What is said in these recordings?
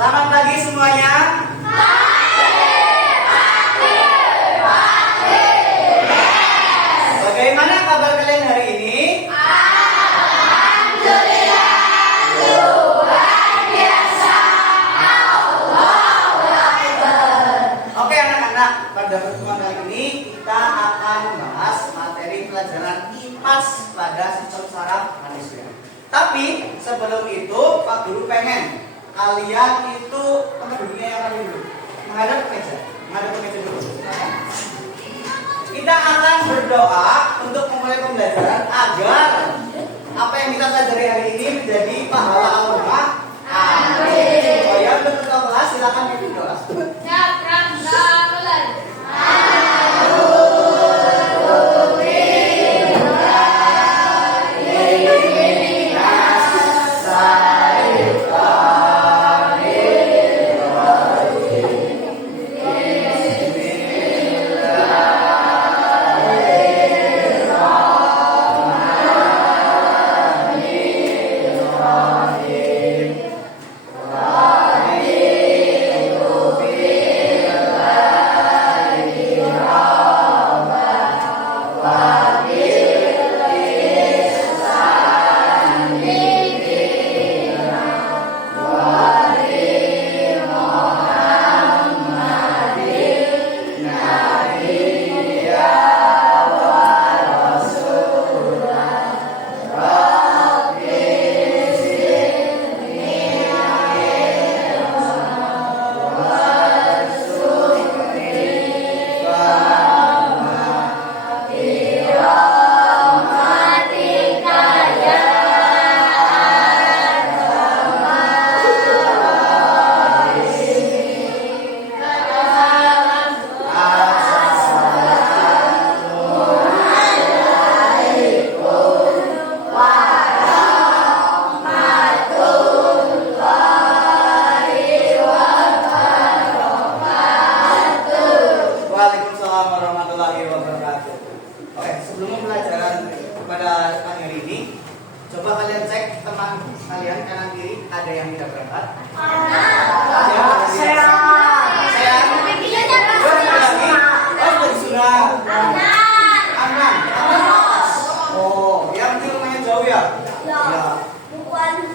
Selamat pagi semuanya. Bagaimana kabar kalian hari ini? Alhamdulillah, luar biasa. Allahu Akbar. Oke anak-anak, pada pertemuan kali ini kita akan membahas materi pelajaran IPAS pada sistem saraf manusia. Tapi sebelum itu Pak Guru pengen kalian itu duduknya yang rapi dulu, menghadap ke meja dulu. Kita akan berdoa untuk memulai pembelajaran agar apa yang kita pelajari hari ini menjadi pahala Allah. Amin. Oh ya, untuk ketua kelas silakan pimpin doa.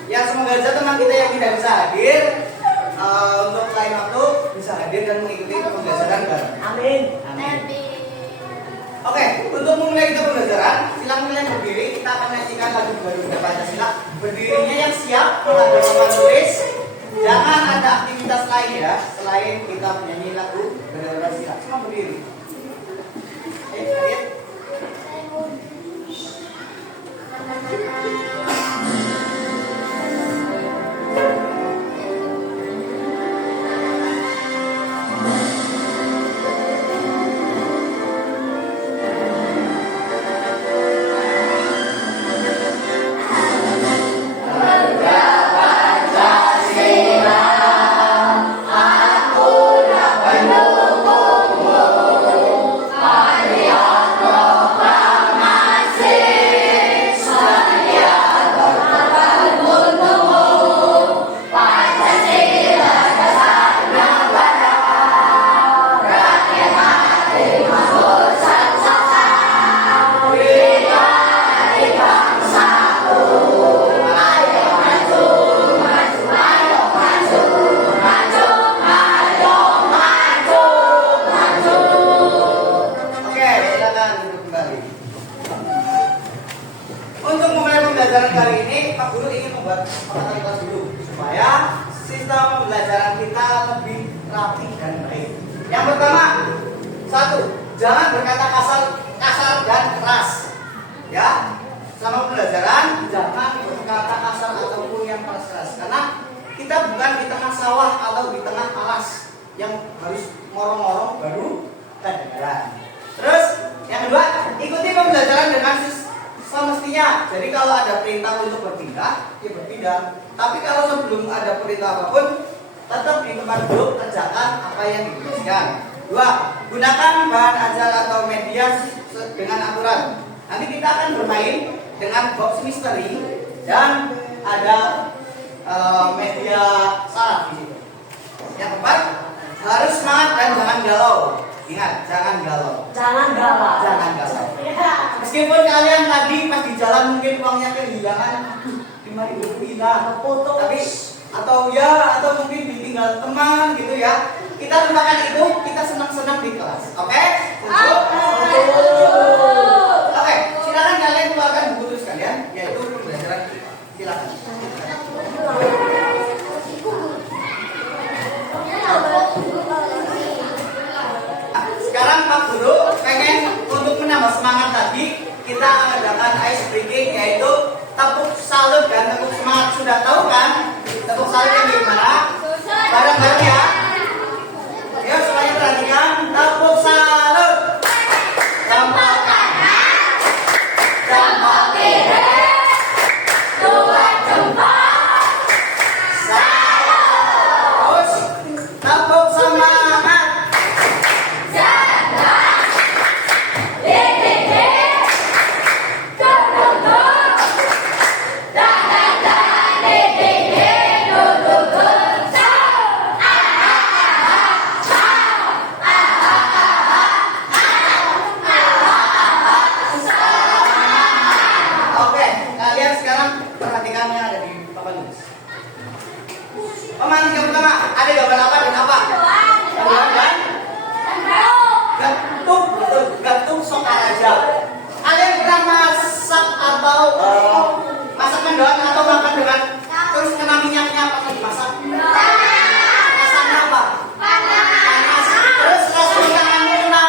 Ya semoga saja teman kita yang tidak bisa hadir untuk lain waktu bisa hadir dan mengikuti pembelajaran bareng. Amin. Oke, untuk memulai kita pembelajaran, silakan kalian berdiri. Kita akan nyanyikan lagu baru Pancasila. Berdirinya yang siap, kita bersama tulis. Jangan ada aktivitas lain ya selain kita menyanyi lagu Pancasila. Semua berdiri. Hadir. Pembelajaran kali ini Pak Guru ingin membuat kesepakatan kelas dulu supaya sistem pembelajaran kita lebih rapi dan baik. Yang pertama, satu, jangan berkata kasar dan keras. Ya, selama pembelajaran jangan berkata kasar ataupun yang keras karena kita bukan di tengah sawah atau di tengah alas yang harus ngorong-ngorong baru kedengaran. Terus yang kedua, ikuti pembelajaran dengan semestinya. Jadi kalau ada perintah untuk berpindah, ya berpindah. Tapi kalau sebelum ada perintah apapun, tetap di tempat duduk kerjakan apa yang ditugaskan. Dua, gunakan bahan ajar atau media dengan aturan. Nanti kita akan bermain dengan box misteri dan ada media saraf di situ. Ingat, jangan galau. Jangan galau. Jangan galau. Ya. Meskipun kalian tadi pas di jalan mungkin uangnya kehilangan 5.000 hilang, tapi atau mungkin ditinggal teman gitu ya. Kita lupakan itu, kita senang-senang di kelas. Oke? Oke, silakan kalian keluarkan buku tulis kalian, yaitu pembelajaran kita. Silakan. Sekarang Pak Guru pengen untuk menambah semangat tadi, kita akan adakan ice breaking, yaitu tepuk salut dan tepuk semangat. Sudah tahu kan tepuk salut yang gimana? Bareng-bareng ya. Ayo semuanya perhatikan, tepuk salut. Jempol kanan, jempol kiri, dua jempol. Salut. Terus tepuk semangat. Pemanis yang pertama, ada gambar apa dan apa? Gambar dan gantung, gantung Sokaraja. Kalian pernah masak atau masak mendoan atau makan dengan terus kena minyaknya pas dimasak? Rasanya apa? Panas. Terus rasanya tangannya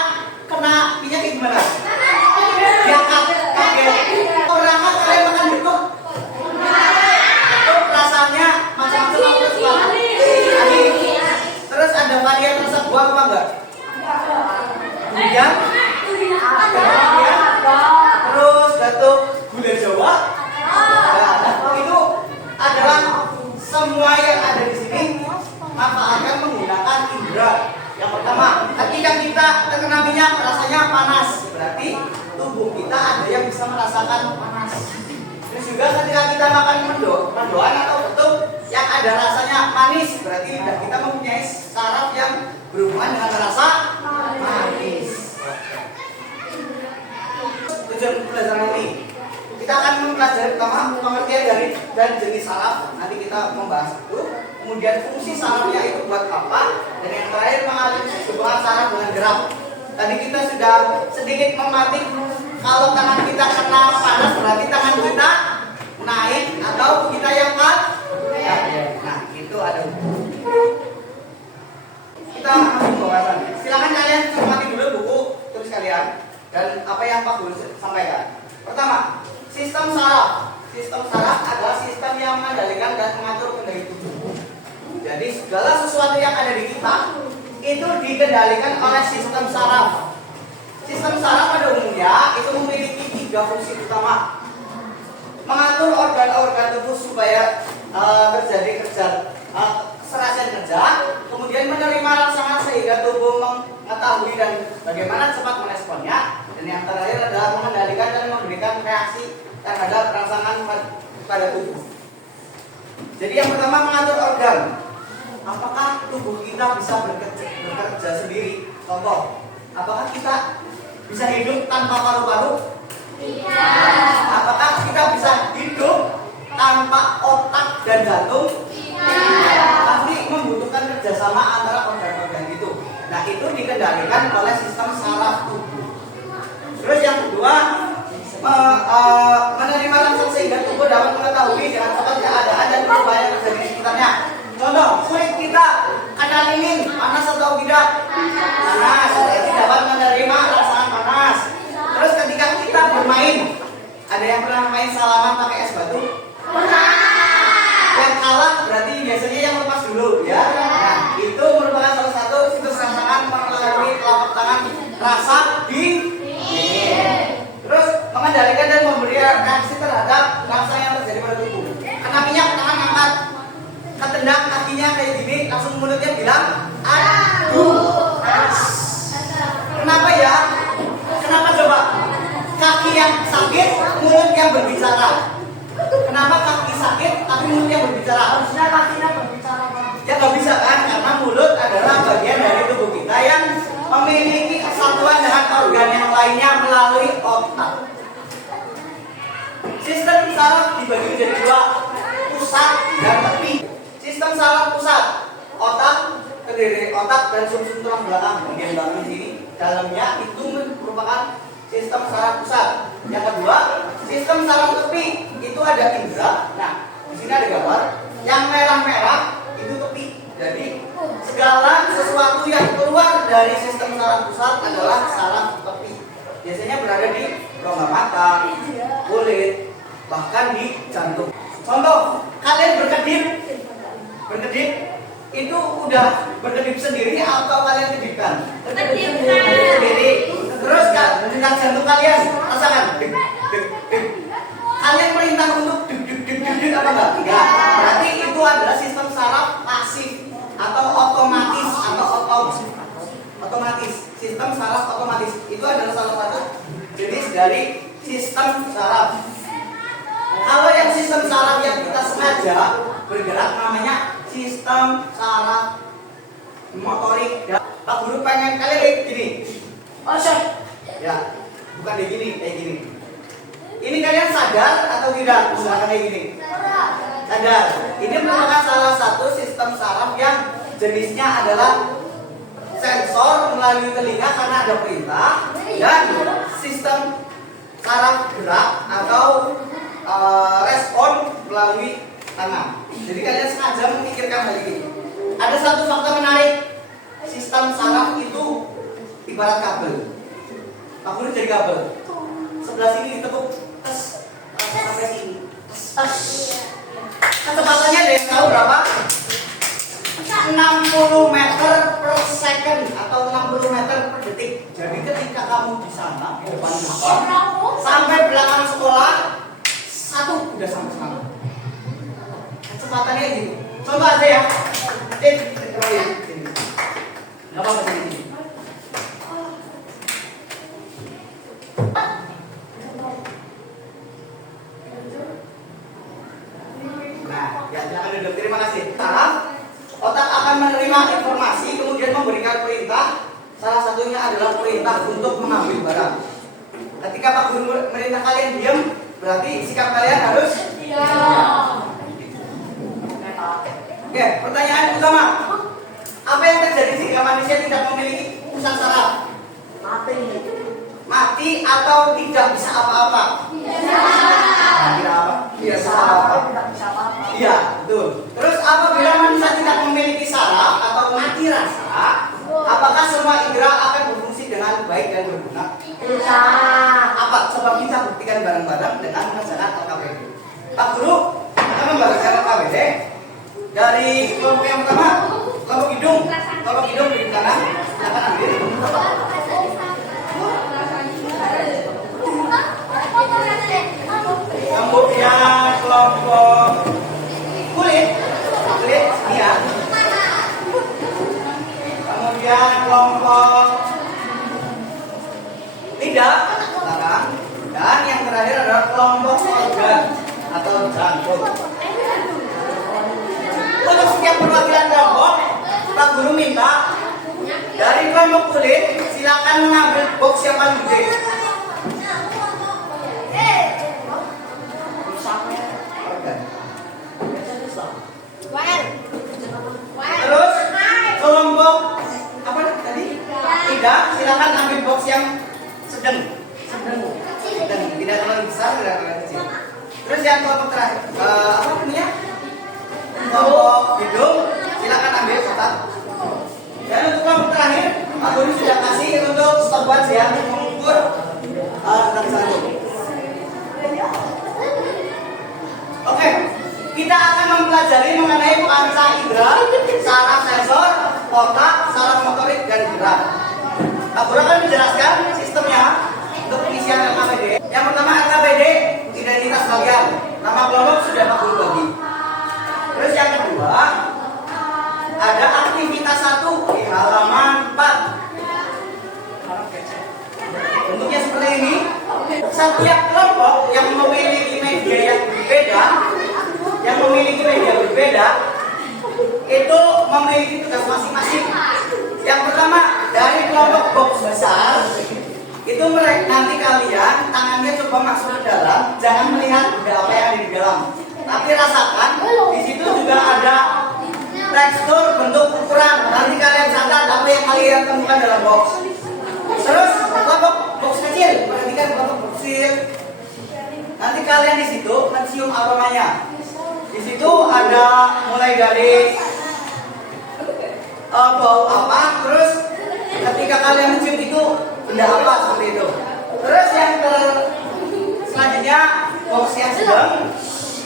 kena minyak gimana? Ya kaget. Pernah nggak kalian makan betuk? Betuk rasanya macam-macam apa? Terus ada varian rasa buah apa enggak? Durian? Terus datuk gula Jawa? Nah, itu adalah semua yang ada di sini manfaatkan menggunakan indera. Yang pertama, ketika kita terkena minyak rasanya panas, berarti tubuh kita ada yang bisa merasakan panas. Terus juga ketika kita makan mendoan atau betuk yang ada rasanya manis, berarti lidah kita mempunyai saraf yang berhubungan dengan rasa manis. Tujuan pelajaran ini kita akan mempelajari pertama pengertian dari dan jenis saraf. Nanti kita membahas itu. Kemudian fungsi sarafnya itu buat apa? Dan yang terakhir menganalisis hubungan saraf dengan gerak. Tadi kita sudah sedikit mematik kalau tangan kita kena panas berarti tangan kita naik atau kita yang kat. Nah, itu ada. Kita langsung pembahasan. Silakan kalian cermati dulu buku tulis kalian dan apa yang Pak Guru sampaikan. Pertama, sistem saraf. Sistem saraf adalah sistem yang mengendalikan dan mengatur kendali tubuh. Jadi segala sesuatu yang ada di kita itu dikendalikan oleh sistem saraf. Sistem saraf pada umumnya itu memiliki 3 fungsi utama. Mengatur organ-organ tubuh supaya terjadi serasian kerja, kemudian menerima rangsangan sehingga tubuh mengetahui dan bagaimana cepat meresponnya, dan yang terakhir adalah mengendalikan dan memberikan reaksi terhadap rangsangan pada tubuh. Jadi yang pertama mengatur organ. Apakah tubuh kita bisa bekerja sendiri? Contoh, apakah kita bisa hidup tanpa paru-paru? Tidak. Apakah kita bisa hidup tanpa otak dan jantung? Tidak. Pasti membutuhkan kerjasama antara organ-organ itu. Nah, itu dikendalikan oleh sistem saraf tubuh. Terus yang kedua, menerima langsung sehingga tubuh dapat mengetahui dengan cepat keadaan dan perubahan yang terjadi di sekitarnya. Contoh, kulit kita ada dingin, panas atau tidak? Panas, jadi dapat menerima rangsangan panas. Terus ketika kita bermain, ada yang pernah main salaman pakai es batu? Pernah. Yang kalah berarti biasanya yang lepas dulu, ya. Nah, itu merupakan salah satu situs rangsangan melalui telapak tangan rasa dingin. Terus mengendalikan dan memberi reaksi terhadap rangsangan yang terjadi pada tubuh. Kena minyak, tangan angkat, ketendang kakinya kayak gini, langsung mulutnya bilang aduh. Kenapa ya? Kenapa coba? Kaki yang sakit, mulut yang berbicara. Kenapa kaki sakit tapi mulut yang berbicara? Harusnya kakinya berbicara. Ya nggak bisa kan? Karena mulut adalah bagian dari tubuh kita yang memiliki kesatuan dengan organ yang lainnya melalui otak. Sistem saraf dibagi menjadi dua, pusat dan tepi. Sistem saraf pusat, otak terdiri otak dan sumsum tulang belakang bagian belakang sini. Dalamnya itu merupakan sistem saraf pusat. Yang kedua, sistem saraf tepi itu ada indera. Nah, di sini ada gambar. Yang merah-merah itu tepi. Jadi segala sesuatu yang keluar dari sistem saraf pusat adalah saraf tepi. Biasanya berada di rongga mata, kulit, bahkan di jantung. Contoh, kalian berkedip itu udah berkedip sendiri atau kalian kedipkan? Berkedip sendiri. Terus dengan jantung kalian rasakan. Kalian perintah untuk deg apa enggak? Enggak. Berarti itu adalah sistem saraf pasif atau otomatis otomatis. Sistem saraf otomatis itu adalah salah satu jenis dari sistem saraf. Kalau yang sistem saraf yang kita sengaja bergerak namanya sistem saraf motorik. Ya. Pak Guru pengen kalian kayak gini. Oh, ya, bukan kayak gini, kayak gini. Ini kalian sadar atau tidak? Misalkan kayak gini. Sadar. Ini merupakan salah satu sistem saraf yang jenisnya adalah sensor melalui telinga karena ada perintah, dan sistem saraf gerak atau respon melalui tangan. Jadi kalian sengaja memikirkan hal ini. Ada satu fakta menarik. Sistem saraf itu ibarat kabel. Pak Guru jadi kabel. Sebelah sini ditepuk, sampai sini. Kecepatannya ada yang tahu berapa? 60 meter per second atau 60 meter per detik. Jadi ketika kamu di sana di depan sampai belakang sekolah, satu udah sampai sana. Kecepatannya gitu. Coba aja ya. Nggak apa-apa sini. Nah, ya jangan duduk. Terima kasih. Otak akan menerima informasi kemudian memberikan perintah. Salah satunya adalah perintah untuk mengambil barang. Ketika Pak Guru merintah kalian diam, berarti sikap kalian harus diam. Oke, pertanyaan utama. Apa yang terjadi jika manusia tidak memiliki pusat saraf? Mati atau tidak bisa apa-apa? Tidak bisa apa-apa. Iya, betul. Terus apabila manusia tidak memiliki saraf atau mati rasa, apakah semua indera akan berfungsi dengan baik dan berguna? Bisa. Apa? Coba kita buktikan bareng-bareng dengan mengerjakan LKPD. Pak Guru akan membagikan LKPD dari kelompok yang pertama, kelompok hidung di kanan, silakan ambil. Kemudian kelompok kulit ini ya. Kemudian kelompok lidah belakang, dan yang terakhir adalah kelompok organ atau jantung. Untuk setiap perwakilan kelompok, Pak Guru minta dari kelompok kulit silakan mengambil box yang paling gede. Terus kelompok apa tadi? Lidah, silakan ambil box yang sedang, tidak terlalu besar, tidak terlalu kecil. Terus yang kelompok terakhir, apa namanya? Kelompok hidung, silakan ambil kotak. Dan untuk kelompok terakhir, Pak Guru sudah kasih untuk stopwatch yang mengukur detak jantung. Oke, kita akan mempelajari mengenai panca indera, saraf sensor, otak, saraf motorik, dan gerak. Pak Guru akan menjelaskan sistemnya untuk pengisian LKPD. Yang pertama LKPD, identitas bagian. Nama kelompok sudah Pak Guru bagi. Terus yang kedua, ada aktivitas 1 di halaman 4. Bentuknya seperti ini. Setiap kelompok yang memiliki media yang berbeda, itu memiliki tugas masing-masing. Yang pertama, dari kelompok mereka nanti kalian tangannya coba masuk ke dalam, jangan melihat benda apa yang ada di dalam, tapi rasakan. Di situ juga ada tekstur, bentuk, ukuran. Nanti kalian catat apa yang kalian temukan dalam box. Terus kelompok box kecil, perhatikan kelompok box kecil. Nanti kalian di situ mencium aromanya. Di situ ada mulai dari bau apa, terus ketika kalian mencium itu benda apa seperti itu. Terus yang selanjutnya box yang sedang.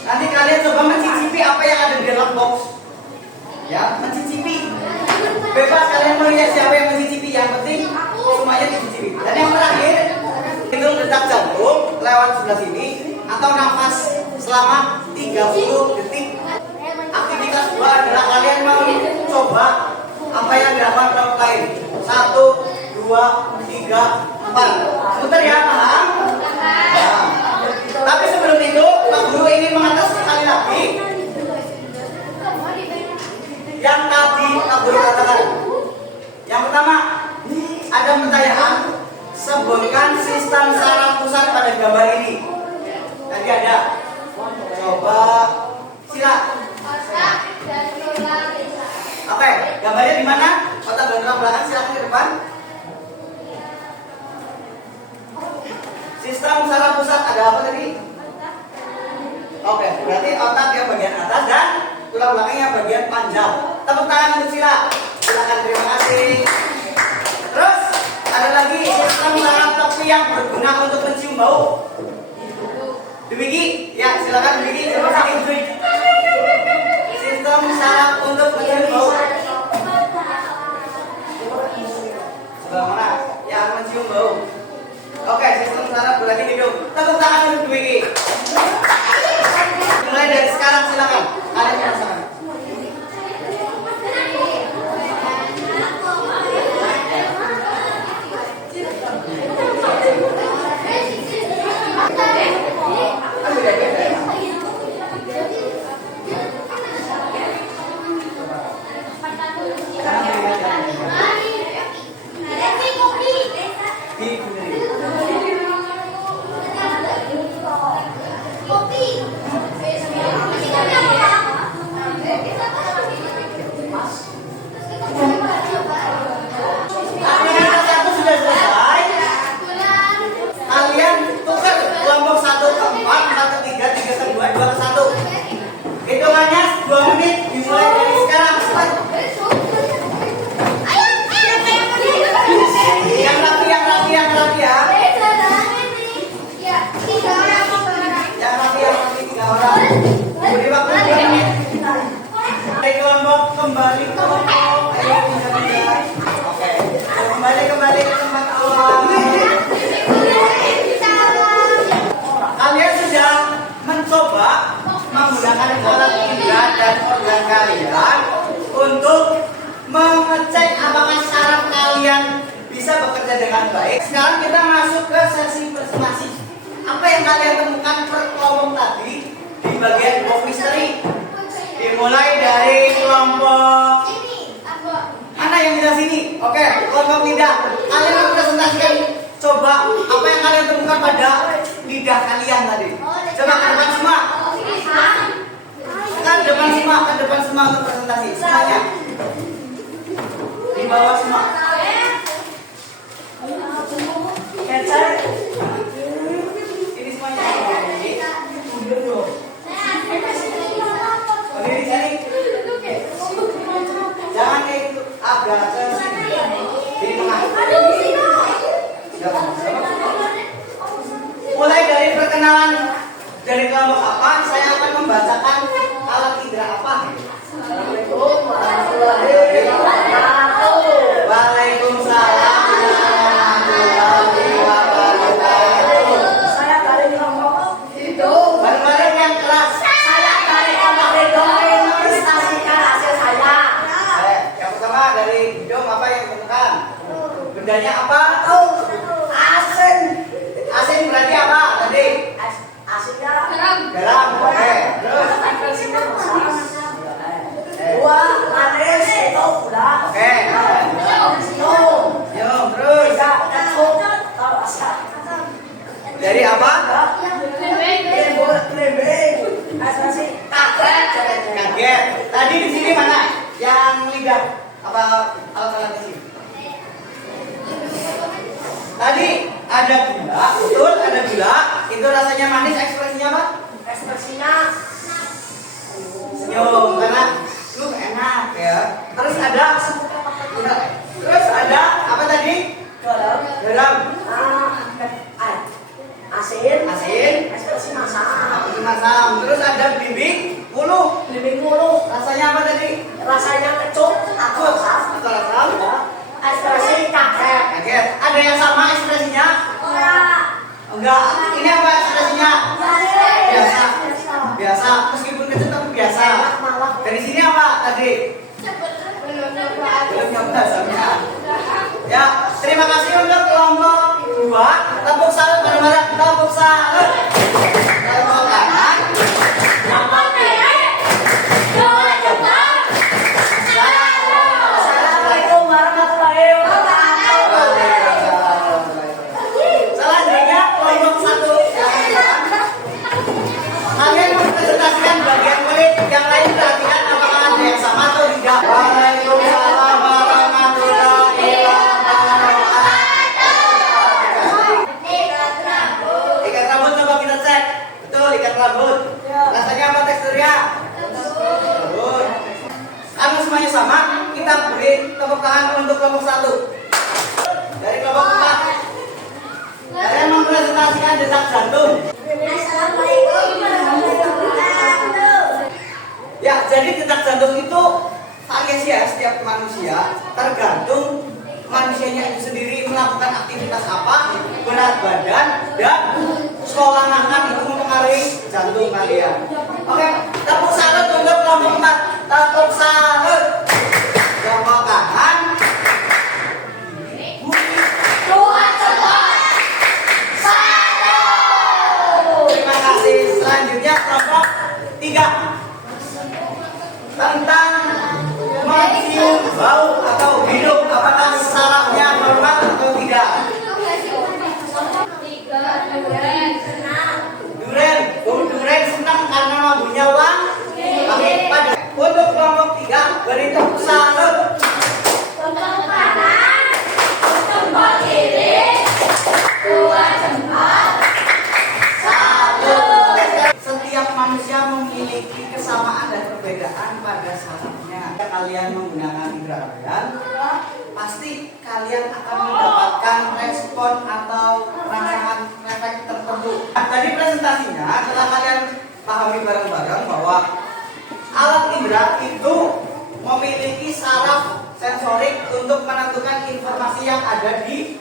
Nanti kalian coba mencicipi apa yang ada di dalam box. Ya, mencicipi. Bebas kalian melihat siapa yang mencicipi, yang penting semuanya dicicipi. Dan yang terakhir, hitung detak jantung lewat sebelah sini atau nafas selama 30 detik. Aktivitas kedua adalah kalian mau coba apa yang dilakukan orang lain. 1, 2, 3, 4. Muter ya, paham? Nah. Tapi sebelum itu, Pak Guru ingin mengatas sekali lagi yang tadi Pak Guru katakan. Yang pertama, ada pertanyaan, sebutkan sistem saraf pusat pada gambar ini. Tadi ada. Coba sila. Oke, gambarnya di mana? Otak dan tulang belakang, silakan ke depan. Sistem saraf pusat ada apa tadi? Oke, berarti otak yang bagian atas dan tulang belakang yang bagian panjang. Tepuk tangan untuk Sila. Silakan, terima kasih. Terus ada lagi sistem saraf tepi yang berguna untuk mencium bau. Demikian, ya silakan Demikian. Coba sini. Sistem saraf untuk mencium bau. Sebelah mana? Yang mencium bau. Oke, sistem saraf berarti hidung. Tepuk tangan untuk Dwi. Mulai dari sekarang silakan. Kalian merasakan. Hitungannya 2 menit dimulai dari sekarang. Yang rapi ya. Yang rapi 3 orang. Beri waktu 2 menit. Dari kelompok kembali ke kelompok. Ayo pindah. Oke. Kembali ke tempat awal. Kalian sudah mencoba menggunakan alat indera dan organ kalian untuk mengecek apakah saraf kalian bisa bekerja dengan baik. Sekarang kita masuk ke sesi presentasi. Apa yang kalian temukan per kelompok tadi di bagian box misteri? Dimulai dari kelompok mana yang di sini? Oke, kelompok lidah. Kalian mempresentasikan coba apa yang kalian temukan pada lidah kalian tadi. Coba ke depan semua. Ke depan semua untuk presentasi. Semuanya. Di bawah semua. Ini semuanya. Berdiri sini. Jangan ikut agak ke sini. Di tengah. Mulai dari perkenalan dari kelompok apa, saya akan membacakan alat indera apa. Assalamualaikum warahmatullahi wabarakatuh. Waalaikumsalam warahmatullahi wabarakatuh. Saya dari kelompok hidung. Bareng-bareng yang keras. Saya dari kelompok hidung mempresentasikan hasil saya. Yang pertama dari hidung apa yang ditemukan? Bendanya apa? Asin. Asin berarti apa tadi? Asinnya garam. Oke. Terus dua manis itu gula. Oke. Terus tiga kecut. Kalau asal Apa alat-alat di sini? Tadi ada gula, betul, ada gula. Itu rasanya manis, ekspresinya apa? Ekspresinya Senyum, karena lu enak ya. Terus ada terus ada apa tadi? Garam, asin, asin, ekspresi masam, masam. Terus ada belimbing mulu. belimbing mulu, Rasanya apa tadi? rasanya kecut atau asam, Atau asam? ekspresi kaget. Kaget. Ada yang sama ekspresinya? Enggak. Ini apa ekspresinya? Biasa. Biasa. Meskipun kecut tapi biasa. Dari sini apa tadi? Belum nyoba asamnya. Ya, terima kasih untuk kelompok 2. Tepuk salut bareng-bareng. Tepuk salut. Tepuk tangan. Assalamualaikum warahmatullahi wabarakatuh. Selanjutnya kelompok 1. Silakan. Kalian mempresentasikan bagian kulit. Yang lain perhatikan apakah ada yang sama atau tidak. Waalaikumsalam warahmatullahi wabarakatuh. Ikat rambut coba kita cek. Betul, ikat rambut. Rasanya apa teksturnya? Lembut. Karena semuanya sama, kita beri tepuk tangan untuk kelompok 1. Dari kelompok 4. Kalian mempresentasikan detak jantung. Assalamualaikum warahmatullahi wabarakatuh. Ya, jadi detak jantung itu variasi ya setiap manusia, tergantung manusianya itu sendiri melakukan aktivitas apa, berat badan, dan kewenangan itu mempengaruhi jantung kalian. Oke, tepuk salut untuk kelompok 4. Tepuk salut. Tepuk tangan. Terima kasih. Selanjutnya kelompok 3. Tentang mencium bau atau hidup, apakah sarafnya normal atau tidak? Duren senang karena mambunya wangi pada. Untuk kelompok 3 beri tepuk salut. Untuk kanan, untuk kiri, 2 jempol. Setiap manusia memiliki kesamaan dan perbedaan pada sarafnya. Kalian menggunakan indera kalian, pasti kalian akan mendapatkan respon atau rangsangan efek tertentu. Nah, tadi presentasinya setelah kalian pahami bareng-bareng bahwa alat indera itu memiliki saraf sensorik untuk menentukan informasi yang ada di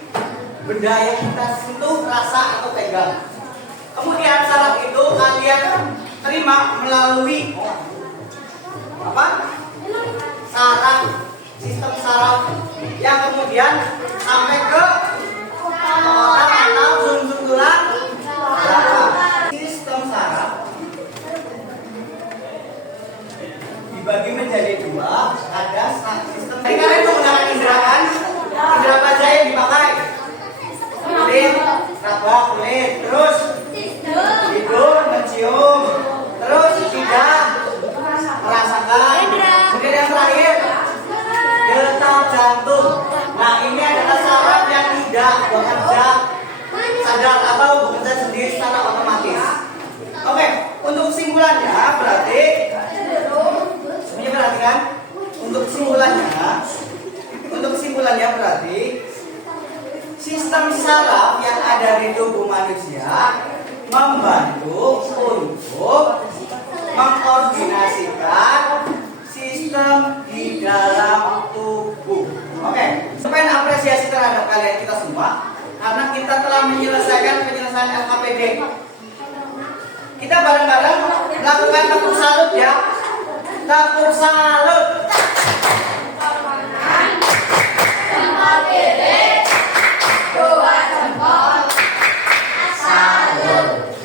benda yang kita sentuh, rasa atau pegang. Kemudian saraf itu kalian terima melalui apa? Saraf, sistem saraf yang kemudian sampai ke otak atau sumsum tulang belakang. Sistem saraf dibagi menjadi 2. Ada sistem. Jadi kalian menggunakan indera kan? Indera apa aja yang dipakai? Kulit, raba kulit, terus hidung mencium, terus lidah merasakan, kemudian yang terakhir detak jantung. Nah, ini adalah saraf yang tidak bekerja sadar atau bekerja sendiri secara otomatis. Oke, untuk kesimpulannya berarti semuanya perhatikan. Untuk kesimpulannya berarti sistem saraf yang ada di tubuh manusia membantu untuk mengkoordinasikan sistem di dalam tubuh. Oke, supaya apresiasi terhadap kalian kita semua, karena kita telah menyelesaikan penyelesaian LKPD. Kita bareng-bareng melakukan tepuk salut ya. Tepuk salut.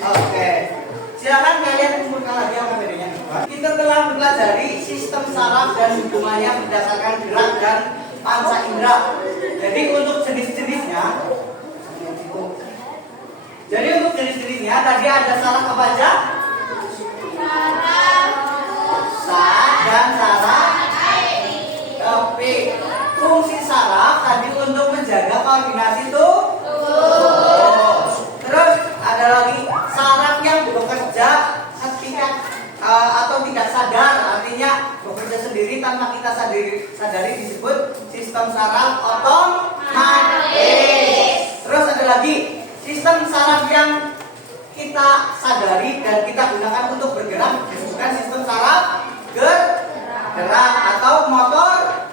Oke, silakan kalian kumpulkan lagi LKPD-nya. Kita telah mempelajari sistem saraf dan hubungannya berdasarkan gerak dan panca indera. Jadi untuk jenis-jenisnya, tadi ada saraf apa aja? Saraf dan saraf kepik. fungsi saraf tadi untuk menjaga koordinasi tubuh. Terus ada lagi saraf yang bekerja ketika atau tidak sadar, artinya bekerja sendiri tanpa kita sadari disebut sistem saraf otomatis. Terus ada lagi sistem saraf yang kita sadari dan kita gunakan untuk bergerak disebutkan sistem saraf gerak atau motor.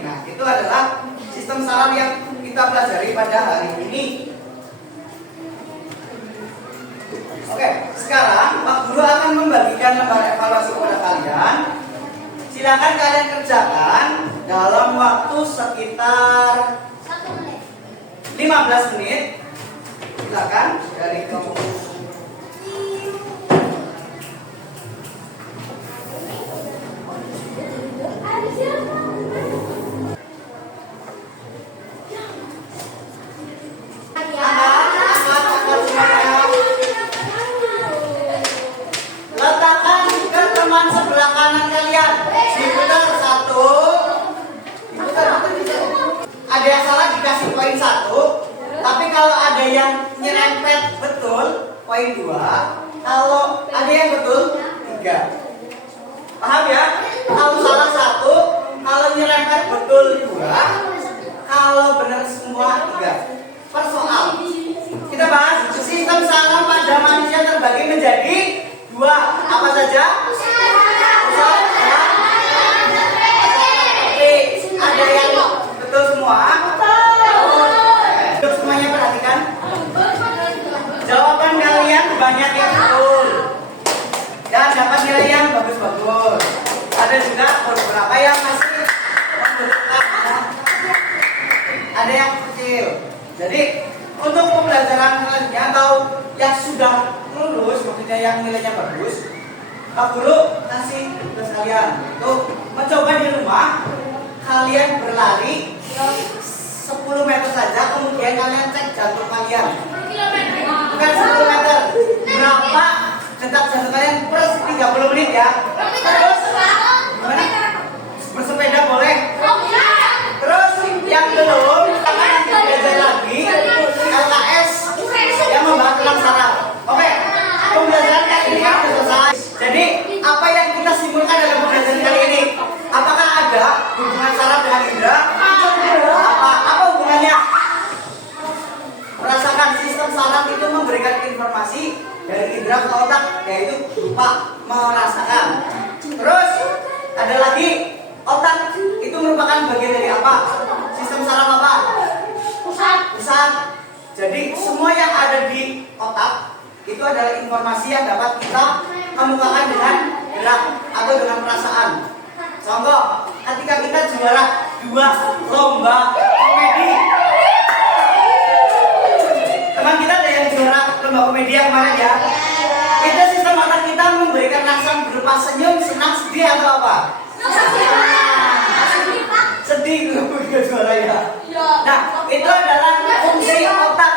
Nah, itu adalah sistem saraf yang kita pelajari pada hari ini. Oke, sekarang Pak Guru akan membagikan lembar evaluasi kepada kalian. Silakan kalian kerjakan dalam waktu sekitar 15 menit. Silakan dari kelompok. Letakkan ke teman sebelah kanan kalian. Diputar satu. Ada yang salah dikasih poin 1. Tapi kalau ada yang nyerempet betul, poin 2. Kalau ada yang betul, 3. Paham ya? Kalau salah 1, kalau nyerempet betul 2, kalau benar semua 3. Persoal. Kita bahas sistem saraf pada manusia terbagi menjadi 2. Apa saja? Pusat dan ada yang betul semua? Untuk semuanya perhatikan. Jawaban kalian banyak yang betul dan dapat nilai yang bagus-bagus. Ada juga beberapa yang masih membutuhkan. Ada yang kecil. Jadi untuk pembelajaran selanjutnya atau yang sudah lulus, maksudnya yang nilainya bagus, Pak Guru kasih tugas kalian untuk mencoba di rumah. Kalian berlari 10 meter saja, kemudian kalian cek jantung kalian. Bukan 10 meter, berapa detak jantung kalian per 30 menit ya. Terus gimana? Bersepeda boleh. Terus yang belum, kalian belajar lagi LKS yang membahas tentang saraf. Oke, pembelajaran kali ini kan sudah selesai. Jadi apa yang kita simpulkan dalam pembelajaran kali ini? Apakah ada hubungan saraf dengan indera? Apa hubungannya? Merasakan sistem saraf itu memberikan informasi dari indera ke otak, yaitu berupa merasakan. Terus ada lagi, otak itu merupakan bagian dari apa? Sistem saraf apa? Pusat. Jadi semua yang ada di otak itu adalah informasi yang dapat kita kemukakan dengan gerak atau dengan perasaan. Contoh, ketika kita juara 2 lomba komedi, teman kita ada yang juara lomba komedi yang kemarin ya, itu sistem otak kita memberikan rasa berupa senyum, senang, sedih atau apa? Sedih kalau juara ya. Nah, itu adalah fungsi otak,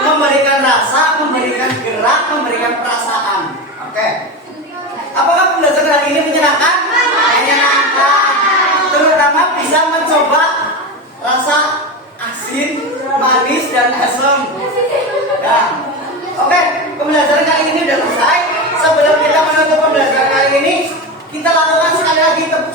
memberikan rasa, memberikan gerak, memberikan perasaan. Oke. Apakah pembelajaran hari ini menyenangkan? Menyenangkan. Terutama bisa mencoba rasa asin, manis, dan asam. Nah, oke, pembelajaran kali ini sudah selesai. Sebelum kita menutup pembelajaran kali ini, kita lakukan sekali lagi tepuk